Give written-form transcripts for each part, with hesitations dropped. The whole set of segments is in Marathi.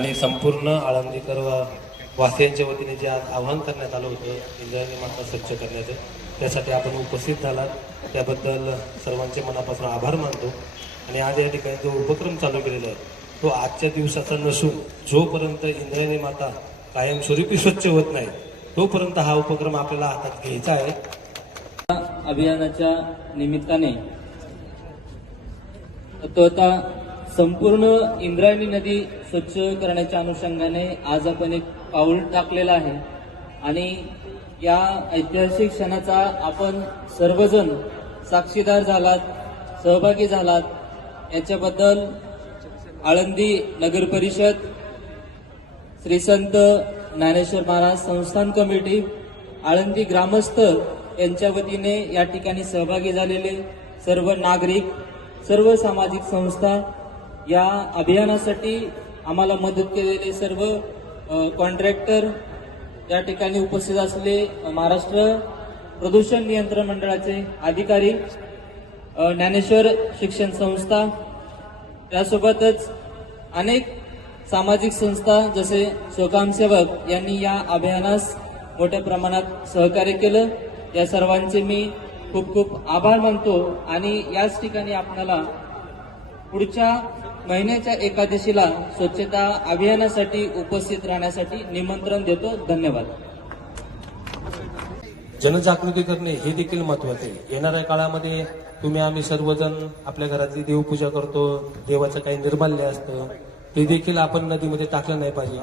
आणि संपूर्ण आळंदीकर वासियांच्या वतीने जे आज आवाहन करण्यात आलं होतं इंद्रायणी माता स्वच्छ करण्याचं, त्यासाठी आपण उपस्थित झालात त्याबद्दल सर्वांचे मनापासून आभार मानतो। आणि आज या ठिकाणी जो उपक्रम चालू केलेला आहे तो आजच्या दिवसाचा नसून जोपर्यंत इंद्रायणी माता कायमस्वरूपी स्वच्छ होत नाही तोपर्यंत हा उपक्रम आपल्याला हातात घ्यायचा आहे। अभियानाच्या निमित्ताने तो आता संपूर्ण इंद्रायणी नदी स्वच्छ करण्याच्या अनुषंगाने आज आपण एक पाऊल टाकलेलं आहे आणि या ऐतिहासिक क्षणाचा आपण सर्वजण साक्षीदार झालात, सहभागी झालात। याच्याबद्दल आळंदी नगर परिषद, श्री संत ज्ञानेश्वर महाराज संस्थान कमिटी, आळंदी ग्रामस्थ यांच्या वतीने या ठिकाणी सहभागी झालेले सर्व नागरिक, सर्व सामाजिक संस्था, या अभियानासाठी आम्हाला मदत केलेले सर्व कॉन्ट्रॅक्टर, या ठिकाणी उपस्थित असलेले महाराष्ट्र प्रदूषण नियंत्रण मंडळाचे अधिकारी, ज्ञानेश्वर शिक्षण संस्था, त्यासोबतच अनेक सामाजिक संस्था जसे स्वयंसेवक यांनी या अभियानास मोठ्या प्रमाणात सहकार्य केलं। या सर्वांचे मी खूप खूप आभार मानतो आणि याच ठिकाणी आपल्याला पुढच्या महिन्याच्या एकादशीला स्वच्छता अभियानासाठी उपस्थित राहण्यासाठी निमंत्रण देतो। धन्यवाद। जनजागृती करणे हे देखील महत्वाचे आहे। येणाऱ्या काळामध्ये तुम्ही आम्ही सर्वजण आपल्या घरातली देवपूजा करतो, देवाचं काही निर्माल्य असतं ते देखील आपण नदीमध्ये टाकलं नाही पाहिजे।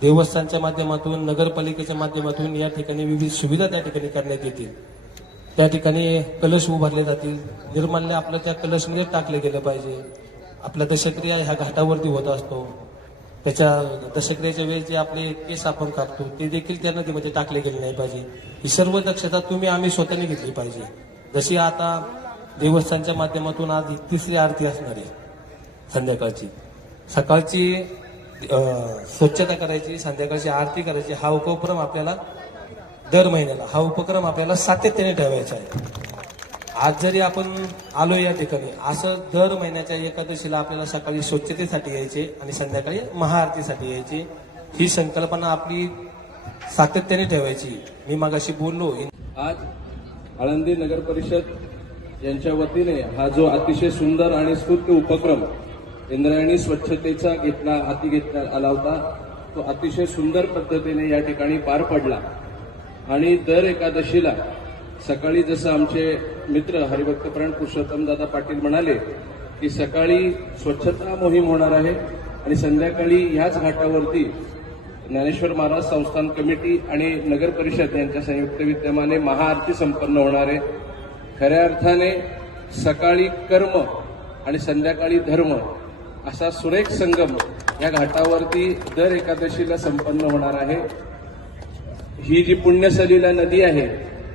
देवस्थानच्या माध्यमातून, नगरपालिकेच्या माध्यमातून या ठिकाणी विविध सुविधा त्या ठिकाणी करण्यात येतील। त्या ठिकाणी कलश उभारले जातील, निर्माल्य आपलं त्या कलशमध्ये टाकले गेलं पाहिजे। आपल्या दशक्रिया ह्या घाटावरती होत असतो, त्याच्या दशक्रियेच्या वेळी जे आपले केस आपण कापतो ते देखील त्या नदीमध्ये टाकले गेले नाही पाहिजे। ही सर्व दक्षता तुम्ही आम्ही स्वतःने घेतली पाहिजे। जशी आता देवस्थानच्या माध्यमातून आज 3री आरती असणार आहे संध्याकाळची, सकाळची स्वच्छता करायची, संध्याकाळची आरती करायची। हा उपक्रम आपल्याला दर महिन्याला हा उपक्रम आपल्याला सातत्याने ठेवायचा आहे। आज जरी आपण आलो या ठिकाणी, असं दर महिन्याच्या एकादशीला आपल्याला सकाळी स्वच्छतेसाठी यायचे आणि संध्याकाळी महाआरतीसाठी यायचे। ही संकल्पना आपली सातत्याने ठेवायची। मी मागाशी बोललो, आज आळंदी नगर परिषद यांच्या वतीने हा जो अतिशय सुंदर आणि स्तुत्य उपक्रम इंद्रायणी स्वच्छतेचा हाती घेतला आला होता, तो अतिशय सुंदर पद्धतीने या ठिकाणी पार पडला। आणि दर एकादशीला सकाळी जसं आमचे मित्र हरिभक्तपरायण पुरुषोत्तम दादा पाटील म्हणाले की सकाळी स्वच्छता मोहीम होणार आहे आणि संध्याकाळी ह्याच घाटावरती ज्ञानेश्वर महाराज संस्थान कमिटी आणि नगर परिषद यांच्या संयुक्त विद्यमाने महाआरती संपन्न होणार आहे। खऱ्या अर्थाने सकाळी कर्म आणि संध्याकाळी धर्म असा सुरेख संगम या घाटावरती दर एकादशीला संपन्न होणार आहे। ही जी पुण्यसलीला नदी आहे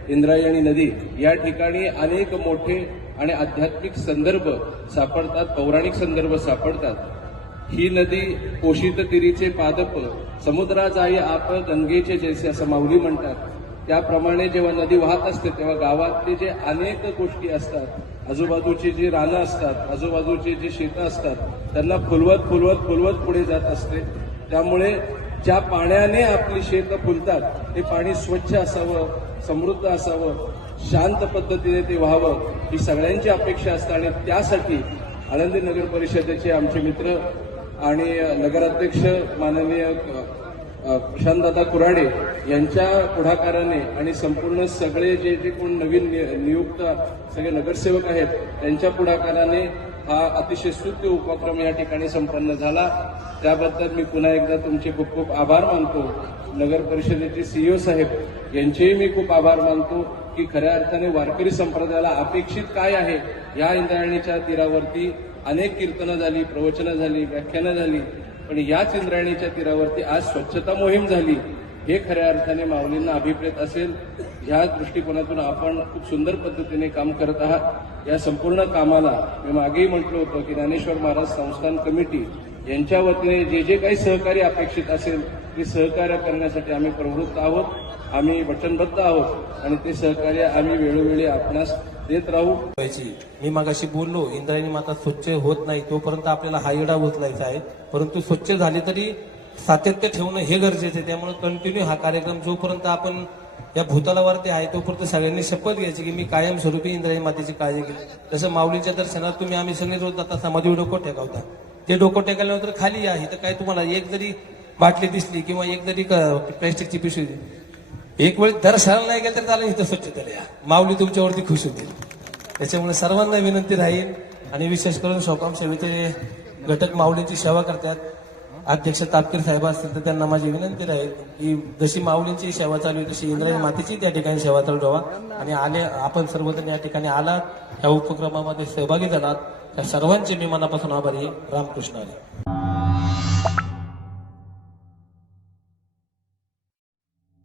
इंद्रायणी नदी, या ठिकाणी अनेक मोठे आणि आध्यात्मिक संदर्भ सापडतात, पौराणिक संदर्भ सापडतात। ही नदी पोषित तिरीचे पादप समुद्रा जाई आप गंगेचे जैसे असं माऊली म्हणतात। त्याप्रमाणे जेव्हा नदी वाहत असते तेव्हा गावातले जे अनेक गोष्टी असतात, आजूबाजूची जी रानं असतात, आजूबाजूची जी शेतं असतात, त्यांना फुलवत फुलवत फुलवत पुढे जात असते। त्यामुळे ज्या पाण्याने आपली शेतं फुलतात ते पाणी स्वच्छ असावं, समृद्ध असावं, शांत पद्धतीने ते व्हावं, ही सगळ्यांची अपेक्षा असते। आणि त्यासाठी आळंदी नगर परिषदेचे आमचे मित्र आणि नगराध्यक्ष माननीय प्रशांतदादा कुऱ्हाडे यांच्या पुढाकाराने आणि संपूर्ण सगळे जे कोण नवीन नियुक्त सगळे नगरसेवक आहेत त्यांच्या पुढाकाराने हा अतिशय स्तुत्य उपक्रम या ठिकाणी संपन्न झाला। त्याबद्दल मी पुन्हा एकदा तुमचे खूप खूप आभार मानतो। नगर परिषदेचे सीईओ साहेब यांचेही मी खूप आभार मानतो की खऱ्या अर्थाने वारकरी संप्रदायाला अपेक्षित काय आहे। या इंद्रायणीच्या तीरावरती अनेक कीर्तनं झाली, प्रवचनं झाली, व्याख्यानं झाली, पण याच इंद्रायणीच्या तीरावरती आज स्वच्छता मोहीम झाली। हे खऱ्या अर्थाने माऊलींना अभिप्रेत असेल। ह्या दृष्टिकोनातून आपण खूप सुंदर पद्धतीने काम करत आहात। या संपूर्ण कामाला मी मागेही म्हटलं होतं की ज्ञानेश्वर महाराज संस्थान कमिटी यांच्या वतीने जे जे काही सहकार्य अपेक्षित असेल ते सहकार्य करण्यासाठी आम्ही प्रवृत्त आहोत, आम्ही वचनबद्ध आहोत आणि ते सहकार्य आम्ही वेळोवेळी आपणास देत राहू. मी मगाशी बोललो, इंद्रायणी माता स्वच्छ होत नाही तोपर्यंत आपल्याला हा इडा उचलायचा आहे, परंतु स्वच्छ झाली तरी सातत्य ठेवणं हे गरजेचं आहे. त्यामुळे कंटिन्यू हा कार्यक्रम जोपर्यंत आपण या भूतलावरती आहे तोपर्यंत सगळ्यांनी शपथ घ्यायची की मी कायमस्वरूपी इंद्रायणी मातेची काळजी घेईल. जसं माऊलीच्या दर्शनात तुम्ही आम्ही सगळे रोज जाता समाधी डोकं टेकावता, ते डोकं टेकल्यानंतर खाली आहे तर काय तुम्हाला एक जरी बाटली दिसली किंवा एक जरी प्लॅस्टिकची पिशवी एक वेळ दर्शनाला नाही गेलं तर त्याला इथं स्वच्छतेला या, माऊली तुमच्यावरती खुश होतील. त्याच्यामुळे सर्वांना विनंती राहील आणि विशेष करून शोकाम सेवेचे घटक माऊलींची सेवा करतात. अध्यक्ष तापकीर साहेब असतील तर त्यांना माझी विनंती राहील की जशी माऊलींची सेवा चालू आहे तशी इंद्रायणी मातेची त्या ठिकाणी सेवा चालू ठेवा. आणि आपण सर्वजण या ठिकाणी आलात, ह्या उपक्रमामध्ये सहभागी झालात, त्या सर्वांचे मी मनापासून आभारी आहे. रामकृष्ण हरी.